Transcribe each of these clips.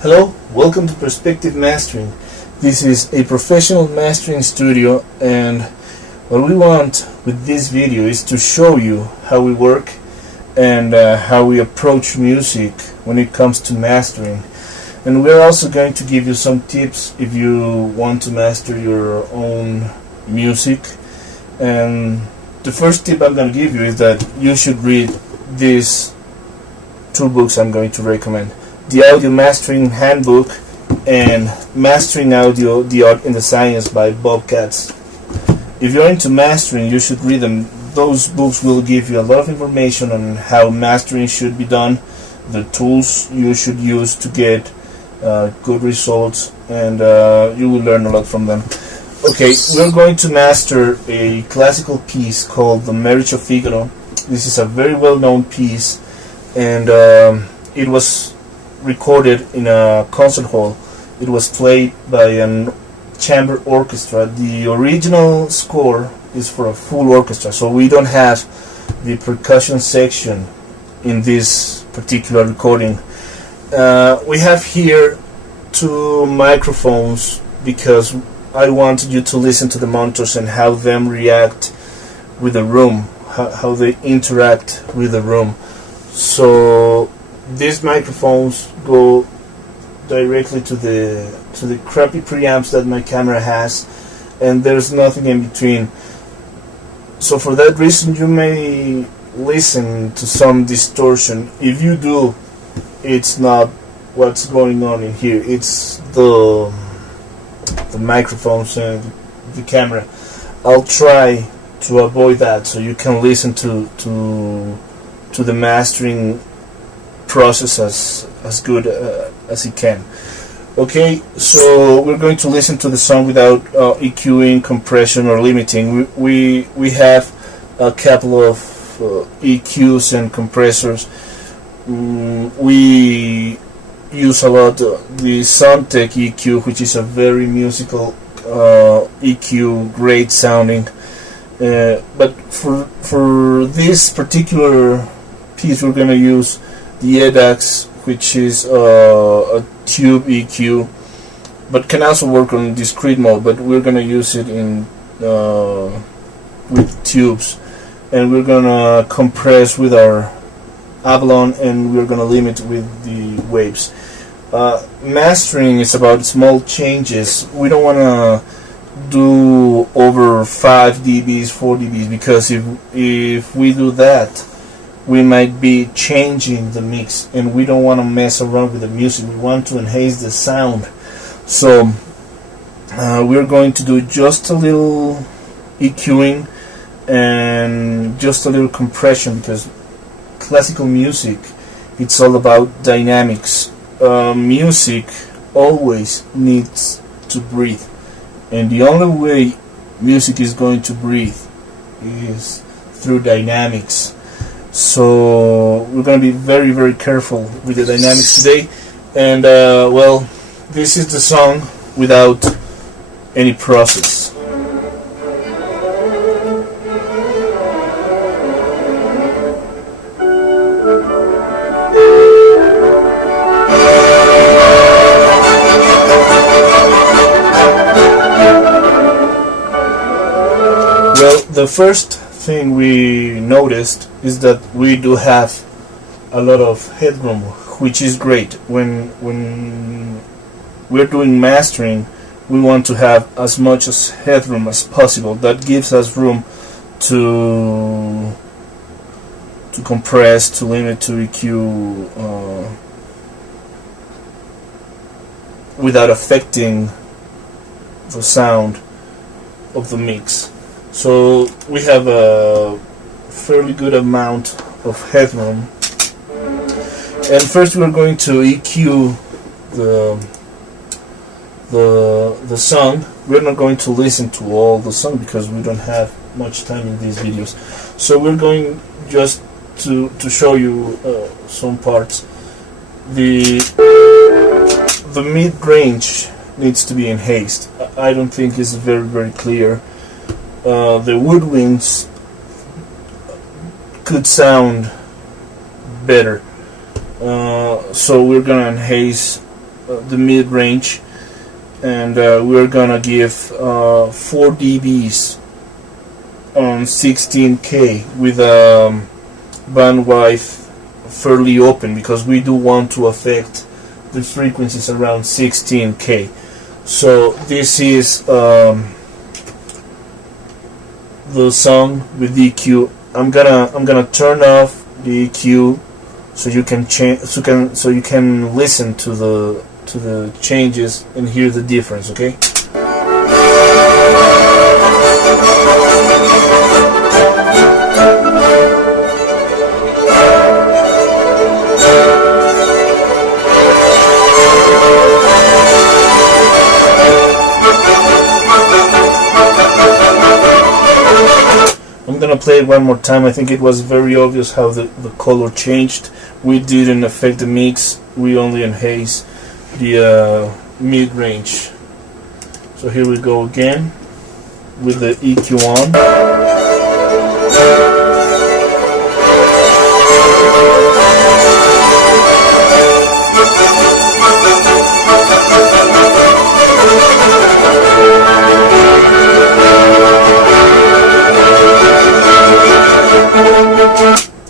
Hello, welcome to Perspective Mastering. This is a professional mastering studio, and what we want with this video is to show you how we work and how we approach music when it comes to mastering. And we're also going to give you some tips if you want to master your own music. And the first tip I'm going to give you is that you should read these two books I'm going to recommend: The Audio Mastering Handbook and Mastering Audio, The Art and the Science by Bob Katz. If you're into mastering, you should read them. Those books will give you a lot of information on how mastering should be done, the tools you should use to get good results, and you will learn a lot from them. Okay, we're going to master a classical piece called The Marriage of Figaro. This is a very well-known piece, and it was recorded in a concert hall. It was played by a chamber orchestra. The original score is for a full orchestra, so we don't have the percussion section in this particular recording. We have here two microphones because I wanted you to listen to the monitors and how them react with the room, how they interact with the room. So these microphones go directly to the crappy preamps that my camera has, and there's nothing in between. So for that reason you may listen to some distortion. If you do, it's not what's going on in here, it's the microphones and the camera. I'll try to avoid that so you can listen to the mastering process as good as it can. Okay, so we're going to listen to the song without EQing, compression, or limiting. We have a couple of EQs and compressors. We use a lot the Soundtech EQ, which is a very musical EQ, great sounding. But for this particular piece, we're going to use the EDAX, which is a tube EQ, but can also work on discrete mode. But we're going to use it in with tubes, and we're going to compress with our Avalon, and we're going to limit with the waves. Mastering is about small changes. We don't want to do over 5 dBs, 4 dBs, because if we do that, we might be changing the mix, and we don't want to mess around with the music. We want to enhance the sound. So we're going to do just a little EQing and just a little compression, because classical music, it's all about dynamics. Music always needs to breathe, and the only way music is going to breathe is through dynamics. So we're going to be very, very careful with the dynamics today. And well, this is the song without any process. Well, the first thing we noticed is that we do have a lot of headroom, which is great. When we're doing mastering, we want to have as much as headroom as possible. That gives us room to compress, to limit, to EQ without affecting the sound of the mix. So we have a fairly good amount of headroom. And first we're going to EQ the song. We're not going to listen to all the song because we don't have much time in these videos. So we're going just to show you some parts. The mid-range needs to be enhanced. I don't think it's very, very clear. The woodwinds could sound better, so we're gonna enhance the mid-range, and we're gonna give 4 dBs on 16K with bandwidth fairly open, because we do want to affect the frequencies around 16K. So this is the song with the EQ. I'm gonna turn off the EQ so you can so you can listen to the changes and hear the difference. Okay. I'm gonna play it one more time. I think it was very obvious how the color changed. We didn't affect the mix, we only enhanced the mid-range. So here we go again with the EQ on.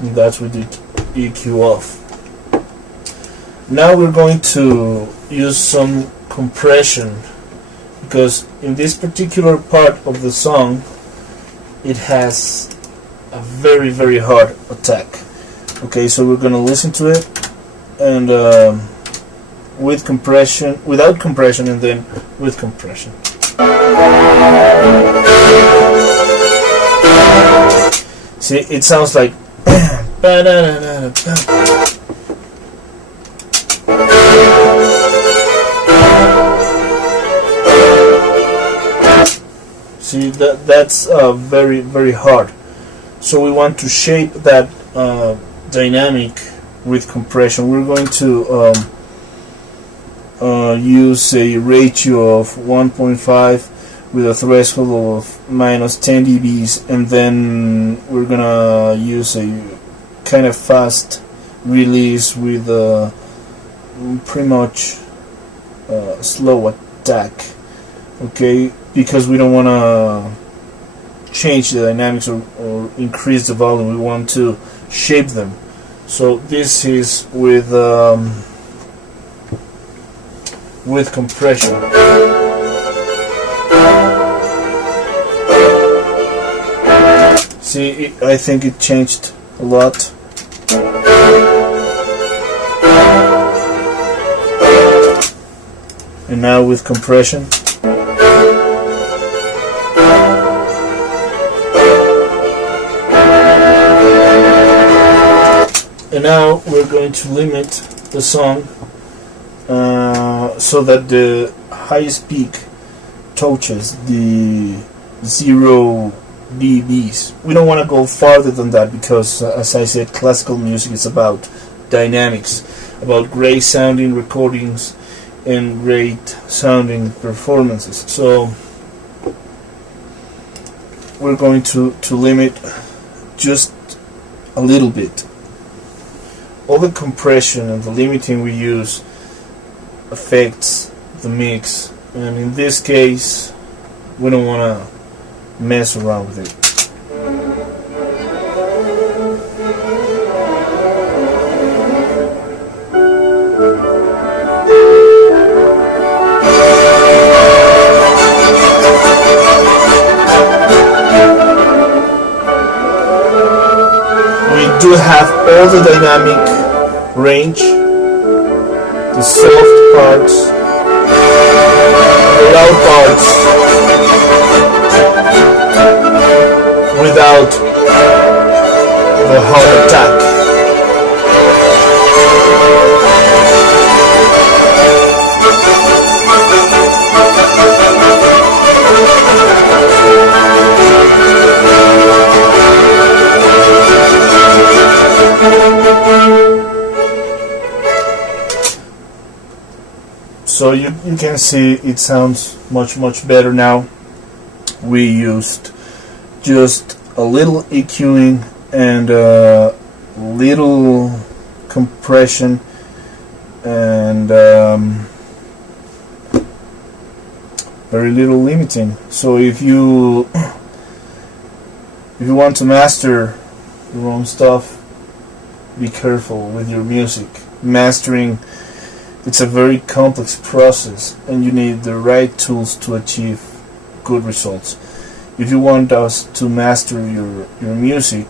And that's with the EQ off. Now we're going to use some compression, because in this particular part of the song it has a very, very hard attack. Okay, so we're gonna listen to it, and with compression, without compression, and then with compression. See, it sounds like see, that's very, very hard. So we want to shape that dynamic with compression. We're going to use a ratio of 1.5 with a threshold of minus 10 dBs, and then we're gonna use a kind of fast release with pretty much slow attack. Okay, because we don't want to change the dynamics or increase the volume. We want to shape them. So this is with compression. See, I think it changed a lot. And now with compression. And now we're going to limit the song so that the highest peak touches the 0 dBs. We don't want to go farther than that, because as I said, classical music is about dynamics, about great sounding recordings and great sounding performances. So we're going to limit just a little bit. All the compression and the limiting we use affects the mix, and in this case we don't want to mess around with it. We do have all the dynamic range, the soft parts, the loud parts, without the hard attack. So you can see it sounds much better now. We used just a little EQing and a little compression, and very little limiting. So if you want to master your own stuff, be careful with your music. Mastering, it's a very complex process, and you need the right tools to achieve good results. If you want us to master your music,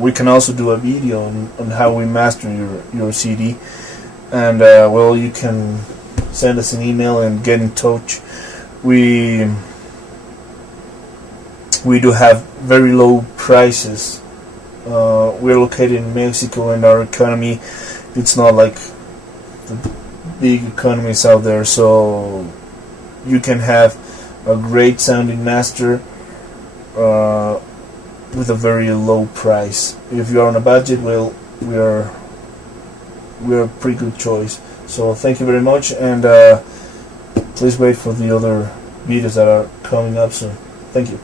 we can also do a video on how we master your CD. And well, you can send us an email and get in touch. We do have very low prices. We're located in Mexico, and our economy, it's not like the big economies out there, so you can have a great sounding master with a very low price. If you are on a budget, well, we are a pretty good choice. So thank you very much, and please wait for the other videos that are coming up soon. Thank you.